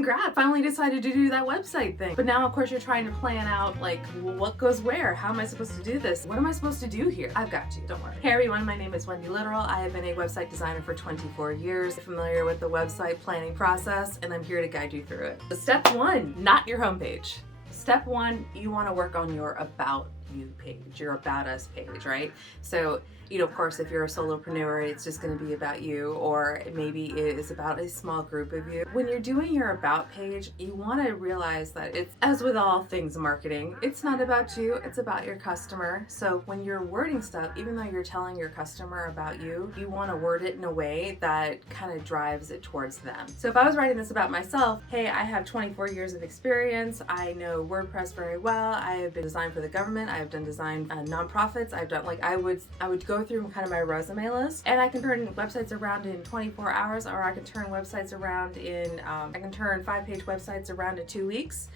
congrats, finally decided to do that website thing. But now of course you're trying to plan out like, well, what goes where? How am I supposed to do this? What am I supposed to do here? I've got you, don't worry. Hey everyone, my name is Wendy Literal. I have been a website designer for 24 years, familiar with the website planning process, and I'm here to guide you through it. So step one, not your homepage. Step one, you want to work on your About You page, your About Us page, right? So, of course, if you're a solopreneur, it's just going to be about you, or maybe it is about a small group of you. When you're doing your About page, you want to realize that it's, as with all things marketing, it's not about you, it's about your customer. So when you're wording stuff, even though you're telling your customer about you, you want to word it in a way that kind of drives it towards them. So if I was writing this about myself, hey, I have 24 years of experience, I know WordPress very well, I have been designed for the government, I have done design nonprofits, I've done, like, I would go through kind of my resume list, and I can turn websites around in 24 hours, or I can turn websites around in, I can turn 5-page websites around in 2 weeks.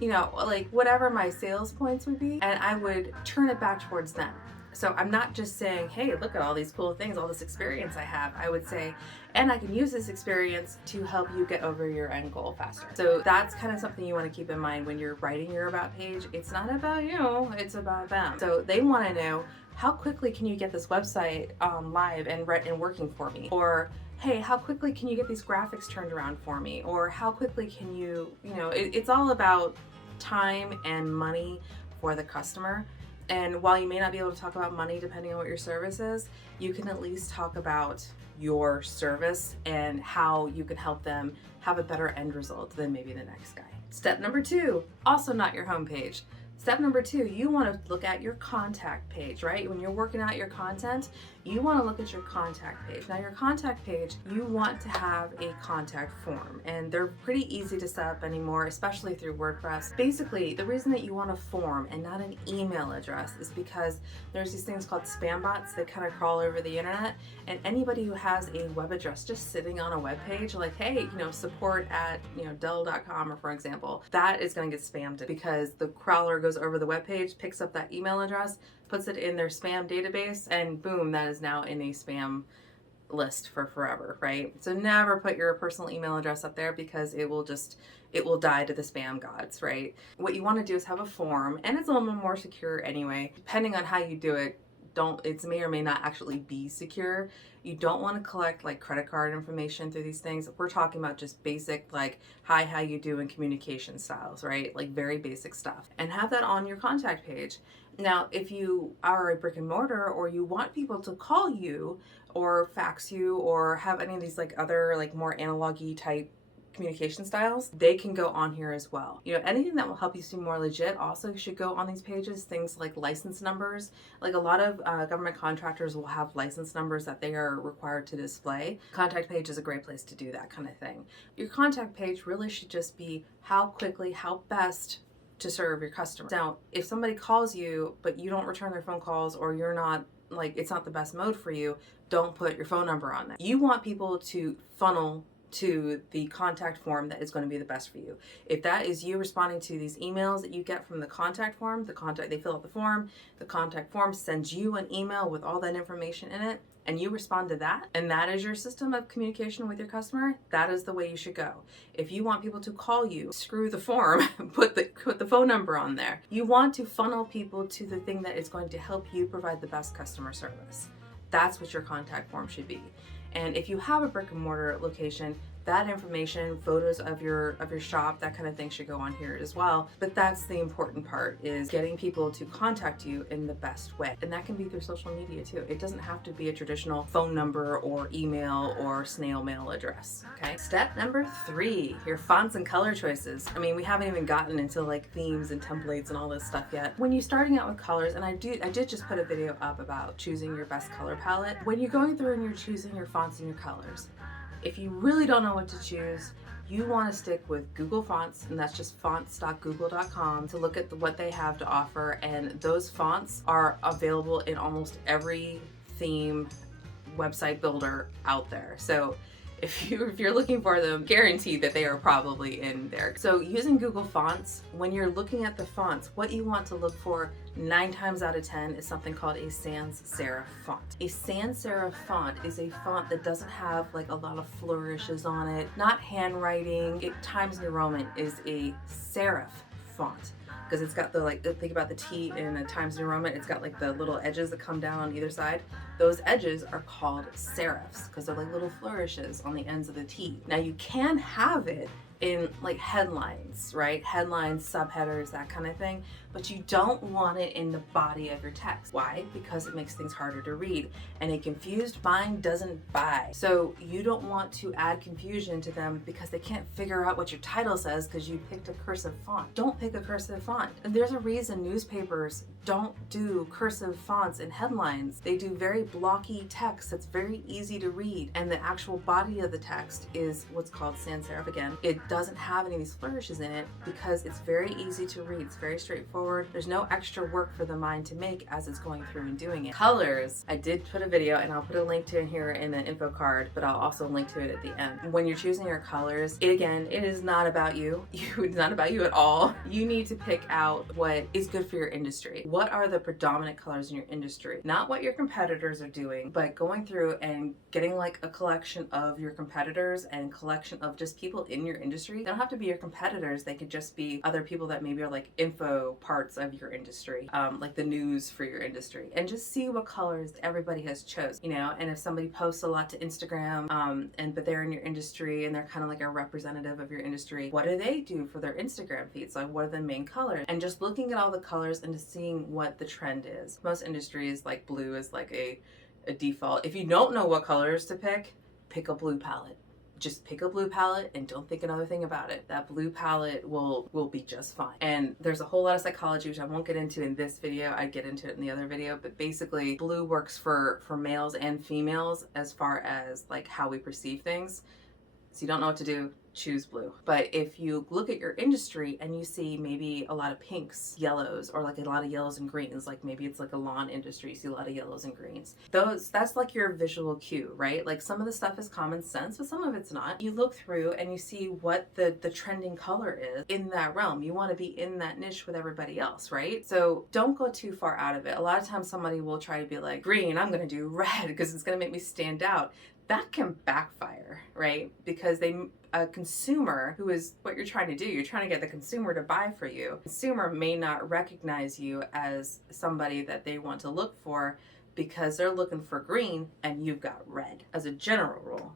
Like whatever my sales points would be, and I would turn it back towards them. So I'm not just saying, hey, look at all these cool things, all this experience I have. I would say, and I can use this experience to help you get over your end goal faster. So that's kind of something you want to keep in mind when you're writing your About page. It's not about you, it's about them. So they want to know, how quickly can you get this website live and working for me? Or, hey, how quickly can you get these graphics turned around for me? Or how quickly can you, it's all about time and money for the customer. And while you may not be able to talk about money depending on what your service is, you can at least talk about your service and how you can help them have a better end result than maybe the next guy. Step number 2, also not your homepage. Step number 2, you want to look at your contact page, right? When you're working out your content, you want to look at your contact page. Now your contact page, you want to have a contact form, and they're pretty easy to set up anymore, especially through WordPress. Basically, the reason that you want a form and not an email address is because there's these things called spam bots that kind of crawl over the internet, and anybody who has a web address just sitting on a web page, like, hey, support at, Dell.com, or for example, that is going to get spammed because the crawler goes over the web page, picks up that email address, puts it in their spam database, and boom, that is now in a spam list for forever, right? So never put your personal email address up there because it will die to the spam gods, right? What you want to do is have a form, and it's a little bit more secure anyway. Depending on how you do it, it may or may not actually be secure. You don't want to collect like credit card information through these things. We're talking about just basic, like, hi, how you doing communication styles, right? Like very basic stuff. And have that on your contact page. Now, if you are a brick and mortar, or you want people to call you or fax you or have any of these like other like more analog-y type communication styles, they can go on here as well. Anything that will help you seem more legit also should go on these pages. Things like license numbers, like a lot of government contractors will have license numbers that they are required to display. Contact page is a great place to do that kind of thing. Your contact page really should just be how best to serve your customer. Now, if somebody calls you but you don't return their phone calls, or you're not, like, it's not the best mode for you, don't put your phone number on there. You want people to funnel to the contact form that is going to be the best for you. If that is you responding to these emails that you get from the contact form, they fill out the contact form sends you an email with all that information in it, and you respond to that, and that is your system of communication with your customer, that is the way you should go. If you want people to call you, screw the form, put the phone number on there. You want to funnel people to the thing that is going to help you provide the best customer service. That's what your contact form should be. And if you have a brick and mortar location, that information, photos of your shop, that kind of thing should go on here as well. But that's the important part, is getting people to contact you in the best way. And that can be through social media too. It doesn't have to be a traditional phone number or email or snail mail address, okay? Step number 3, your fonts and color choices. I mean, we haven't even gotten into like themes and templates and all this stuff yet. When you're starting out with colors, and I did just put a video up about choosing your best color palette. When you're going through and you're choosing your fonts and your colors, if you really don't know what to choose, you want to stick with Google Fonts, and that's just fonts.google.com, to look at what they have to offer. And those fonts are available in almost every theme website builder out there. So if you're looking for them, guaranteed that they are probably in there. So using Google Fonts, when you're looking at the fonts, what you want to look for 9 times out of 10 is something called a sans serif font. A sans serif font is a font that doesn't have like a lot of flourishes on it, not handwriting. Times New Roman is a serif font because it's got the, like, think about the T in a Times New Roman, it's got like the little edges that come down on either side. Those edges are called serifs because they're like little flourishes on the ends of the T. Now you can have it in like headlines, right? Headlines, subheaders, that kind of thing, but you don't want it in the body of your text. Why? Because it makes things harder to read, and a confused mind doesn't buy. So you don't want to add confusion to them because they can't figure out what your title says because you picked a cursive font. Don't pick a cursive font. And there's a reason newspapers don't do cursive fonts in headlines. They do very blocky text that's very easy to read, and the actual body of the text is what's called sans serif. Again, it doesn't have any of these flourishes in it because it's very easy to read. It's very straightforward. There's no extra work for the mind to make as it's going through and doing it. Colors, I did put a video, and I'll put a link to it here in the info card, but I'll also link to it at the end. When you're choosing your colors, it is not about you. It's not about you at all. You need to pick out what is good for your industry. What are the predominant colors in your industry? Not what your competitors are doing, but going through and getting like a collection of your competitors and collection of just people in your industry. They don't have to be your competitors. They could just be other people that maybe are like info parts of your industry, like the news for your industry, and just see what colors everybody has chose, you know. And if somebody posts a lot to Instagram, but they're in your industry and they're kind of like a representative of your industry, what do they do for their Instagram feeds? Like, what are the main colors? And just looking at all the colors and just seeing what the trend is. Most industries, like blue is like a default. If you don't know what colors to pick a blue palette. Just pick a blue palette and don't think another thing about it. That blue palette will be just fine. And there's a whole lot of psychology, which I won't get into in this video. I'd get into it in the other video, but basically blue works for males and females as far as like how we perceive things. So you don't know what to do, choose blue. But if you look at your industry and you see maybe a lot of pinks, yellows, or like a lot of yellows and greens, like maybe it's like a lawn industry, you see a lot of yellows and greens. That's like your visual cue, right? Like some of the stuff is common sense, but some of it's not. You look through and you see what the trending color is in that realm. You want to be in that niche with everybody else, right? So don't go too far out of it. A lot of times somebody will try to be like, green, I'm going to do red because it's going to make me stand out. That can backfire, right? Because a consumer, who is what you're trying to do, you're trying to get the consumer to buy for you. Consumer may not recognize you as somebody that they want to look for because they're looking for green and you've got red. As a general rule,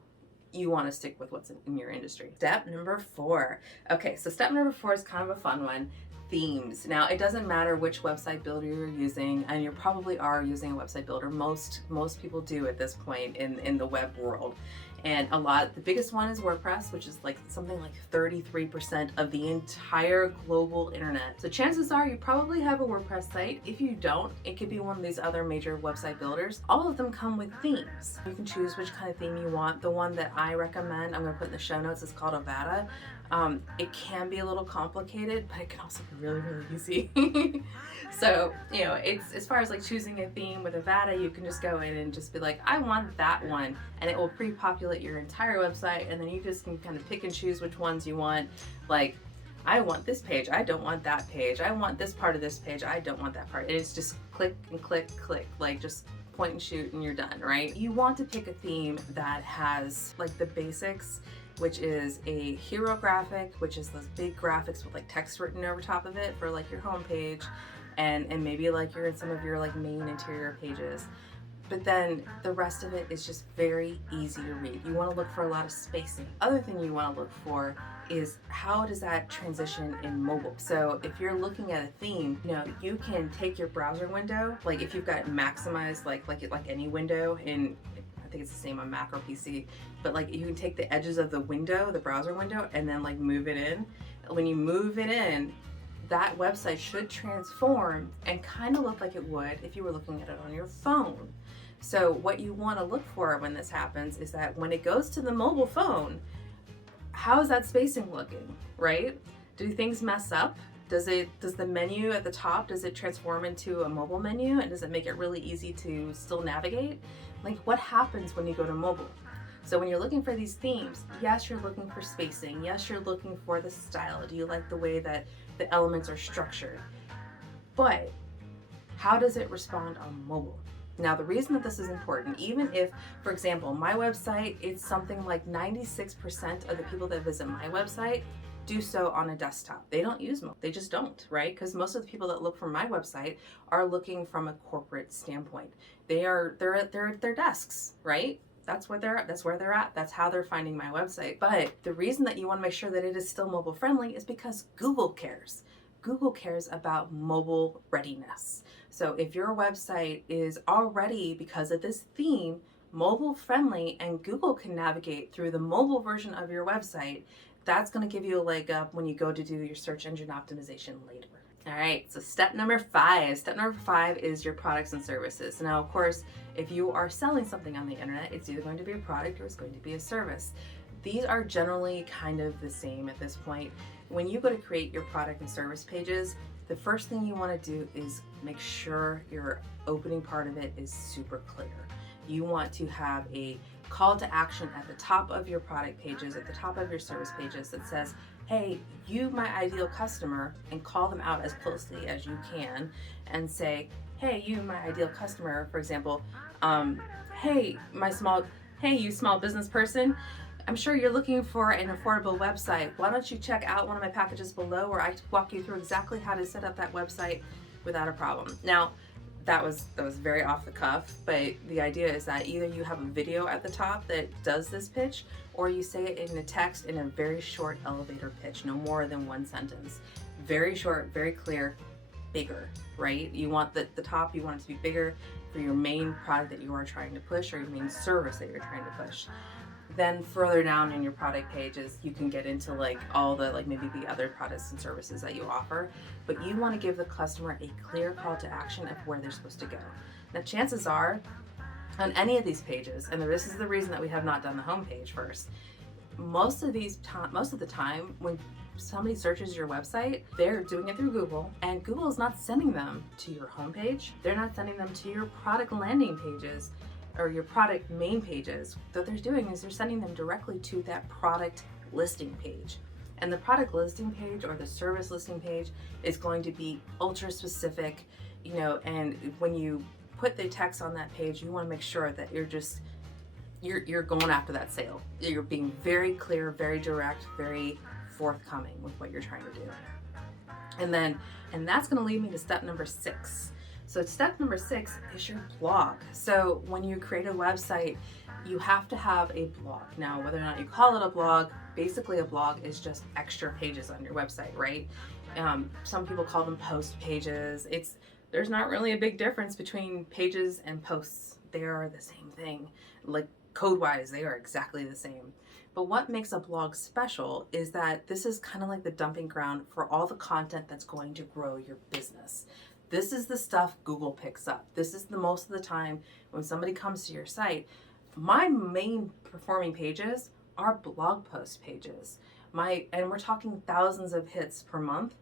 you want to stick with what's in your industry. Step number 4. Okay, so step number 4 is kind of a fun one. Themes. Now, it doesn't matter which website builder you're using, and you probably are using a website builder. Most people do at this point in the web world. And the biggest one is WordPress, which is like something like 33% of the entire global internet. So chances are you probably have a WordPress site. If you don't, it could be one of these other major website builders. All of them come with themes. You can choose which kind of theme you want. The one that I recommend, I'm going to put in the show notes, is called Avada. It can be a little complicated, but it can also be really, really easy. So, you know, it's as far as like choosing a theme with Avada, you can just go in and just be like, I want that one, and it will pre-populate your entire website, and then you just can kind of pick and choose which ones you want. Like, I want this page, I don't want that page, I want this part of this page, I don't want that part. And it's just click and click, click, like just point and shoot and you're done, right? You want to pick a theme that has like the basics, which is a hero graphic, which is those big graphics with like text written over top of it for like your home page, and maybe like you're in some of your like main interior pages. But then the rest of it is just very easy to read. You want to look for a lot of spacing. Other thing you want to look for is how does that transition in mobile. So if you're looking at a theme, you know, you can take your browser window, like if you've got maximized like any window in, I think it's the same on Mac or PC, but like you can take the edges of the window, the browser window, and then like move it in. When you move it in, that website should transform and kind of look like it would if you were looking at it on your phone. So what you want to look for when this happens is that when it goes to the mobile phone, how is that spacing looking, right? Do things mess up? Does the menu at the top, does it transform into a mobile menu, and does it make it really easy to still navigate? Like, what happens when you go to mobile? So when you're looking for these themes, yes, you're looking for spacing. Yes, you're looking for the style. Do you like the way that the elements are structured? But how does it respond on mobile? Now, the reason that this is important, even if, for example, my website, it's something like 96% of the people that visit my website do so on a desktop. They don't use mobile. They just don't, right? Because most of the people that look for my website are looking from a corporate standpoint. They're at their desks, right? That's where they're at. That's how they're finding my website. But the reason that you want to make sure that it is still mobile friendly is because Google cares. Google cares about mobile readiness. So if your website is already, because of this theme, mobile friendly and Google can navigate through the mobile version of your website, that's going to give you a leg up when you go to do your search engine optimization later. All right, so step number 5. Step number 5 is your products and services. Now, of course, if you are selling something on the internet, it's either going to be a product or it's going to be a service. These are generally kind of the same at this point. When you go to create your product and service pages, the first thing you want to do is make sure your opening part of it is super clear. You want to have a call to action at the top of your product pages, at the top of your service pages that says, hey, you, my ideal customer, and call them out as closely as you can and say, hey, you, my ideal customer, for example, hey, you small business person, I'm sure you're looking for an affordable website. Why don't you check out one of my packages below where I walk you through exactly how to set up that website without a problem. Now, that was very off the cuff, but the idea is that either you have a video at the top that does this pitch, or you say it in a text in a very short elevator pitch, no more than one sentence. Very short, very clear, bigger, right? You want the top, you want it to be bigger for your main product that you are trying to push, or your main service that you're trying to push. Then further down in your product pages, you can get into like all the maybe the other products and services that you offer, but you want to give the customer a clear call to action of where they're supposed to go. Now, chances are on any of these pages, and this is the reason that we have not done the homepage first, most of the time when somebody searches your website, they're doing it through Google, and Google is not sending them to your homepage. They're not sending them to your product landing pages or your product main pages. What they're doing is they're sending them directly to that product listing page. And the product listing page or the service listing page is going to be ultra specific, and when you put the text on that page, you want to make sure that you're going after that sale. You're being very clear, very direct, very forthcoming with what you're trying to do. And that's going to lead me to step number 6. So step number 6 is your blog. So when you create a website, you have to have a blog. Now, whether or not you call it a blog, basically a blog is just extra pages on your website, right? Some people call them post pages. There's not really a big difference between pages and posts. They are the same thing. Like code-wise, they are exactly the same. But what makes a blog special is that this is kind of like the dumping ground for all the content that's going to grow your business. This is the stuff Google picks up. This is the most of the time when somebody comes to your site. My main performing pages are blog post pages. And we're talking thousands of hits per month.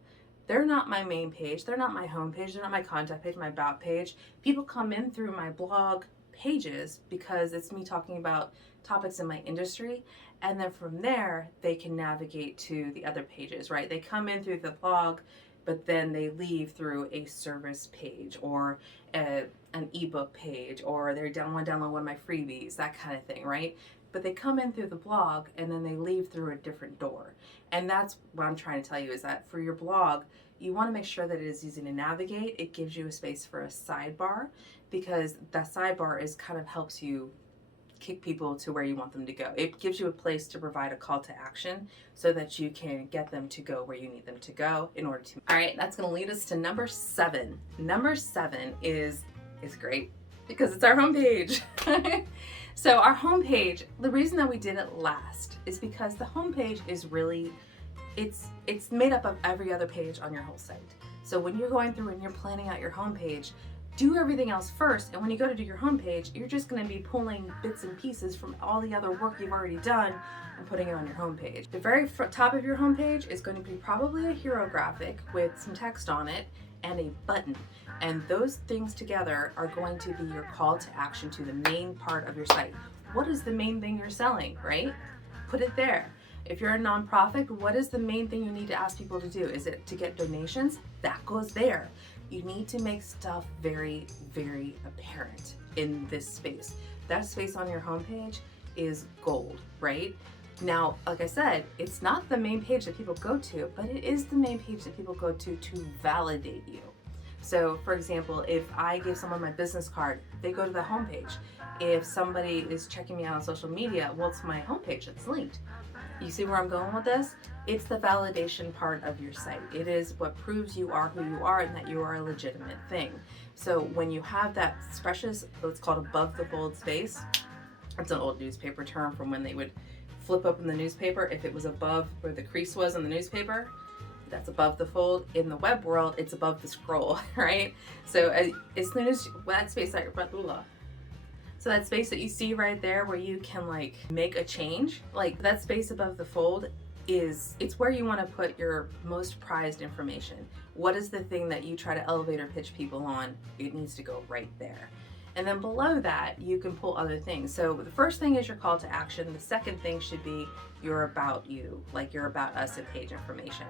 They're not my main page. They're not my home page. They're not my contact page, my about page. People come in through my blog pages because it's me talking about topics in my industry. And then from there, they can navigate to the other pages, right? They come in through the blog, but then they leave through a service page or an ebook page, or they want to download one of my freebies, that kind of thing, right? But they come in through the blog and then they leave through a different door. And that's what I'm trying to tell you is that for your blog, you want to make sure that it is easy to navigate. It gives you a space for a sidebar, because that sidebar kind of helps you kick people to where you want them to go. It gives you a place to provide a call to action so that you can get them to go where you need them to go in order to. All right, that's going to lead us to number 7. Number 7 is great because it's our homepage. So our homepage, the reason that we did it last is because the homepage is really, it's made up of every other page on your whole site. So when you're going through and you're planning out your homepage, do everything else first, and when you go to do your homepage, you're just going to be pulling bits and pieces from all the other work you've already done and putting it on your homepage. The very top of your homepage is going to be probably a hero graphic with some text on it and a button, and those things together are going to be your call to action to the main part of your site. what is the main thing you're selling, right? Put it there. If you're a nonprofit, what is the main thing you need to ask people to do? Is it to get donations? That goes there. You need to make stuff very, very apparent in this space. That space on your homepage is gold, right? Now, like I said, it's not the main page that people go to, but it is the main page that people go to validate you. So for example, if I give someone my business card, they go to the homepage. If somebody is checking me out on social media, well, it's my homepage that's linked. You see where I'm going with this? It's the validation part of your site. It is what proves you are who you are and that you are a legitimate thing. So when you have that precious, what's called above the fold space, it's an old newspaper term from when they would flip open the newspaper. If it was above where the crease was in the newspaper, that's above the fold. In the web world, it's above the scroll, right? So as soon as that space that so that space that you see right there where you can like make a change, like that space above the fold it's where you want to put your most prized information. What is the thing that you try to elevator pitch people on? It needs to go right there. And then below that, you can pull other things. So the first thing is your call to action. The second thing should be your about you, like your about us and page information.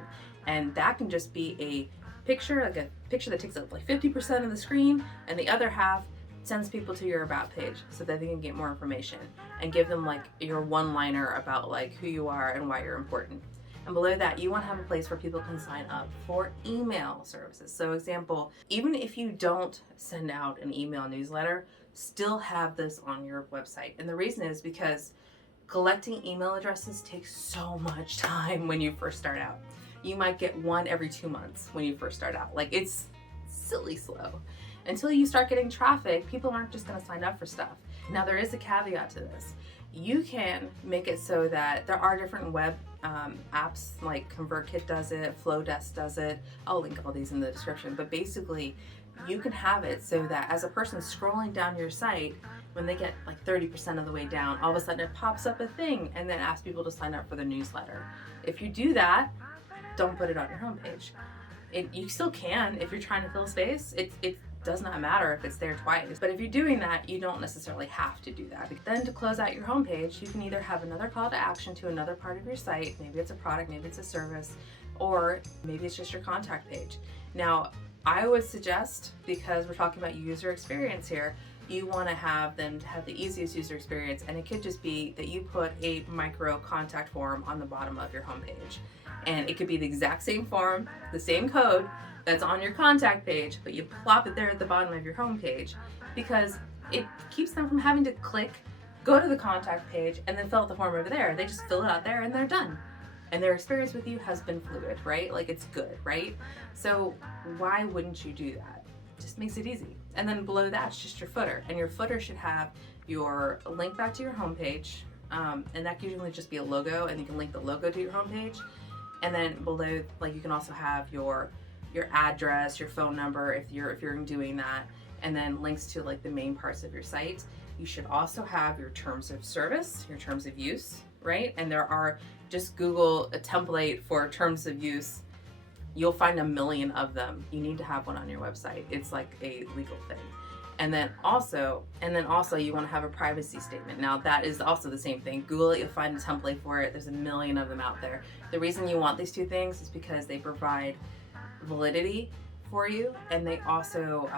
And that can just be a picture, like a picture that takes up like 50% of the screen, and the other half sends people to your about page so that they can get more information, and give them like your one-liner about like who you are and why you're important. And below that, you want to have a place where people can sign up for email services. So example, even if you don't send out an email newsletter, still have this on your website. And the reason is because collecting email addresses takes so much time when you first start out. You might get one every 2 months when you first start out. Like, it's silly slow. Until you start getting traffic, people aren't just going to sign up for stuff. Now, there is a caveat to this. You can make it so that there are different web apps, like ConvertKit does it, Flowdesk does it. I'll link all these in the description. But basically, you can have it so that as a person scrolling down your site, when they get like 30% of the way down, all of a sudden it pops up a thing and then asks people to sign up for the newsletter. If you do that, don't put it on your homepage. You still can if you're trying to fill space. It does not matter if it's there twice. But if you're doing that, you don't necessarily have to do that. Then to close out your homepage, you can either have another call to action to another part of your site. Maybe it's a product, maybe it's a service, or maybe it's just your contact page. Now, I would suggest, because we're talking about user experience here, you want to have them to have the easiest user experience, and it could just be that you put a micro contact form on the bottom of your homepage. And it could be the exact same form, the same code that's on your contact page, but you plop it there at the bottom of your homepage, because it keeps them from having to click, go to the contact page, and then fill out the form over there. They just fill it out there and they're done. And their experience with you has been fluid, right? Like, it's good, right? So why wouldn't you do that? It just makes it easy. And then below that's just your footer. And your footer should have your link back to your homepage. And that can usually just be a logo, and you can link the logo to your homepage. And then below, like, you can also have your address, your phone number if you're doing that, and then links to like the main parts of your site. You should also have your terms of service, your terms of use, right? And there are, just Google a template for terms of use. You'll find a million of them. You need to have one on your website. It's like a legal thing. And then also you want to have a privacy statement. Now, that is also the same thing. Google it, you'll find a template for it. There's a million of them out there. The reason you want these two things is because they provide validity for you, and they also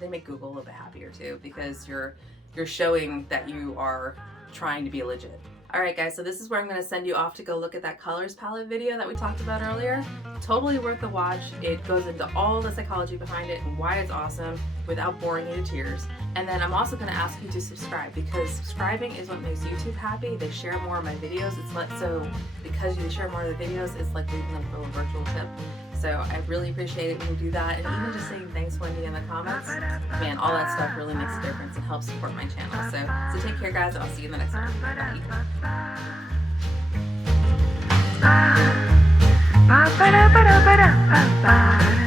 they make Google a little bit happier too, because you're showing that you are trying to be legit. Alright guys, so this is where I'm going to send you off to go look at that colors palette video that we talked about earlier. Totally worth the watch. It goes into all the psychology behind it and why it's awesome without boring you to tears. And then I'm also going to ask you to subscribe, because subscribing is what makes YouTube happy. They share more of my videos. So because you share more of the videos, it's like leaving them a little virtual tip. So I really appreciate it when you do that, and even just saying thanks, Wendy, in the comments. Man, all that stuff really makes a difference and helps support my channel. So take care, guys, and I'll see you in the next one. Bye.